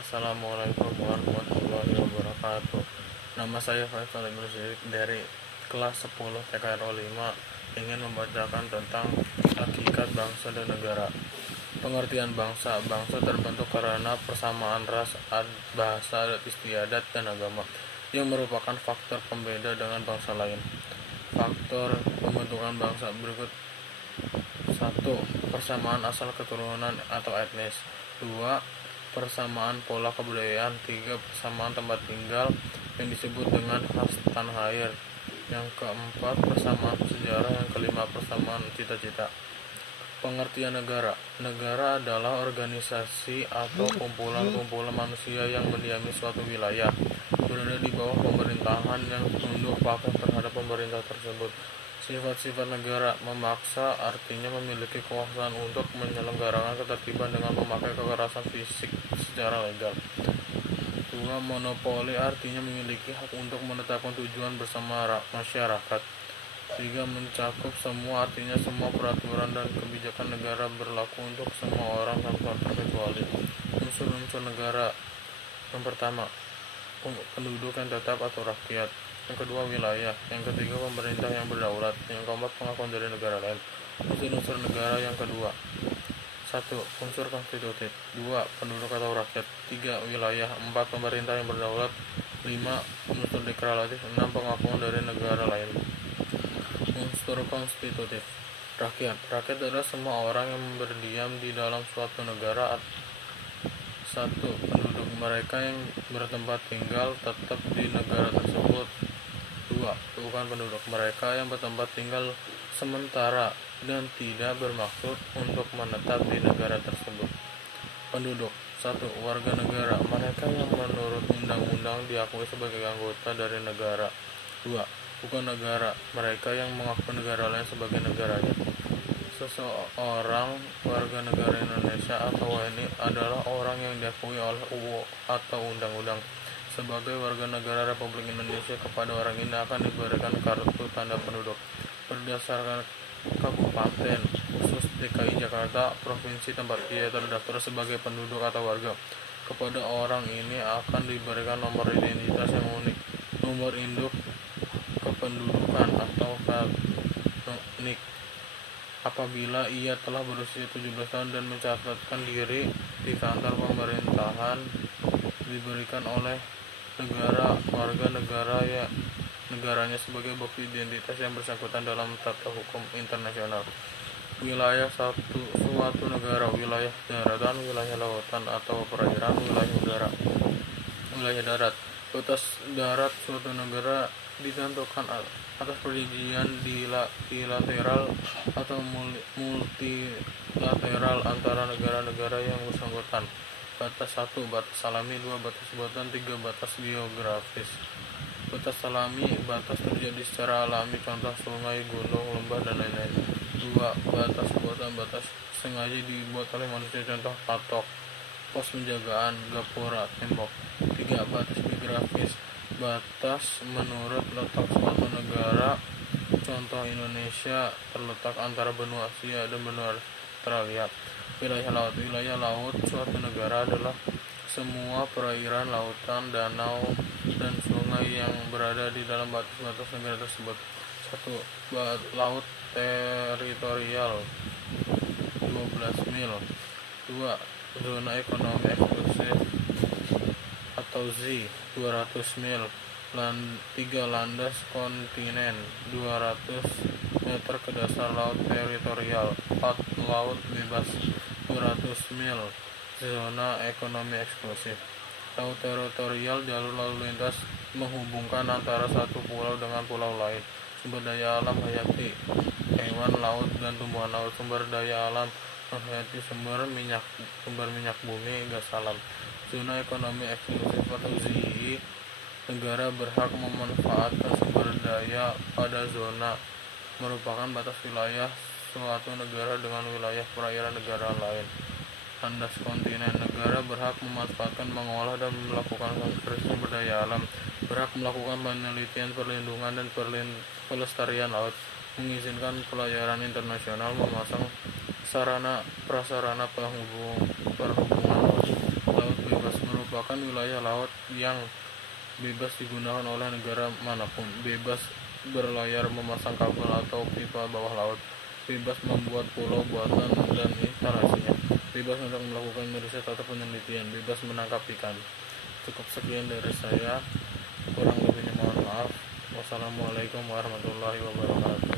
Assalamualaikum warahmatullahi wabarakatuh. Nama saya Faisal Ibnu Sidik dari kelas 10 TKRO 5 ingin membacakan tentang hakikat bangsa dan negara. Pengertian bangsa. Bangsa terbentuk karena persamaan ras, bahasa, adat istiadat, dan agama yang merupakan faktor pembeda dengan bangsa lain. Faktor pembentukan bangsa berikut: 1. Persamaan asal keturunan atau etnis. 2. Persamaan pola kebudayaan. 3. Persamaan tempat tinggal yang disebut dengan khas tanah air. Yang keempat, persamaan sejarah. Yang kelima, persamaan cita-cita. Pengertian negara. Negara adalah organisasi atau kumpulan manusia yang mendiami suatu wilayah, berada di bawah pemerintahan yang tunduk patuh terhadap pemerintah tersebut. Sifat-sifat negara: memaksa, artinya memiliki kekuasaan untuk menyelenggarakan ketertiban dengan memakai kekerasan fisik secara legal. 2. Monopoli, artinya memiliki hak untuk menetapkan tujuan bersama masyarakat. 3. Mencakup semua, artinya semua peraturan dan kebijakan negara berlaku untuk semua orang tanpa terkecuali. Unsur-unsur negara: yang pertama, penduduk yang tetap atau rakyat. Yang kedua, wilayah. Yang ketiga, pemerintah yang berdaulat. Yang keempat, pengakuan dari negara lain. Unsur-unsur negara yang kedua: 1. Unsur konstitutif. 2. Penduduk atau rakyat. 3. Wilayah. 4. Pemerintah yang berdaulat. 5. Unsur deklaratif. 6. Pengakuan dari negara lain. Unsur konstitutif. Rakyat. Rakyat adalah semua orang yang berdiam di dalam suatu negara. 1. Penduduk, mereka yang bertempat tinggal tetap di negara tersebut. 2. Bukan penduduk, mereka yang bertempat tinggal sementara dan tidak bermaksud untuk menetap di negara tersebut. Penduduk. 1. Warga negara, mereka yang menurut undang-undang diakui sebagai anggota dari negara. 2. Bukan negara, mereka yang mengakui negara lain sebagai negaranya. Seseorang warga negara Indonesia atau WNI adalah orang yang diakui oleh UU atau undang-undang sebagai warga negara Republik Indonesia. Kepada orang ini akan diberikan kartu tanda penduduk berdasarkan kabupaten khusus DKI Jakarta, provinsi tempat ia terdaftar sebagai penduduk atau warga. Kepada orang ini akan diberikan nomor identitas yang unik, nomor induk kependudukan atau NIK apabila ia telah berusia 17 tahun dan mencatatkan diri di kantor pemerintahan diberikan oleh negara warga negaranya sebagai bukti identitas yang bersangkutan dalam tata hukum internasional. Wilayah suatu negara: wilayah daratan, wilayah lautan atau perairan, wilayah udara, wilayah darat. Batas darat suatu negara ditentukan atas perjanjian bilateral atau multilateral antara negara-negara yang bersangkutan. Batas 1. Batas alami. 2. Batas buatan. 3. Batas geografis. Batas alami, batas terjadi secara alami, contoh sungai, gunung, lembah, dan lain-lain. 2. Batas buatan, batas sengaja dibuat oleh manusia, contoh patok, pos penjagaan, gapura, tembok. 3. Batas geografis, batas menurut letak suatu negara, contoh Indonesia terletak antara benua Asia dan benua Australia. Wilayah laut. Wilayah laut suatu negara adalah semua perairan, lautan, danau, dan sungai yang berada di dalam batas-batas negara tersebut. 1. Laut teritorial 12 mil. 2. Zona ekonomi eksklusif atau ZEE 200 mil. 3. Landas kontinen 200 meter ke dasar laut teritorial. 4. Laut bebas 200 mil. Zona ekonomi eksklusif. Laut teritorial, jalur lalu lintas menghubungkan antara satu pulau dengan pulau lain. Sumber daya alam hayati, hewan laut dan tumbuhan laut. Sumber daya alam hayati, sumber minyak bumi, gas alam. Zona ekonomi eksklusif atau ZEE, negara berhak memanfaatkan sumber daya pada zona merupakan batas wilayah suatu negara dengan wilayah perairan negara lain. Landas kontinen, negara berhak memanfaatkan, mengolah, dan melakukan konservasi sumber daya alam, berhak melakukan penelitian, perlindungan, dan pelestarian laut, mengizinkan pelayaran internasional, memasang sarana prasarana perhubungan laut. Laut bebas merupakan merupakan wilayah laut yang bebas digunakan oleh negara manapun, bebas berlayar, memasang kabel atau pipa bawah laut, bebas membuat pulau buatan dan instalasinya, bebas untuk melakukan riset atau penelitian, bebas menangkap ikan. Cukup sekian dari saya, kurang lebihnya mohon maaf. Wassalamualaikum warahmatullahi wabarakatuh.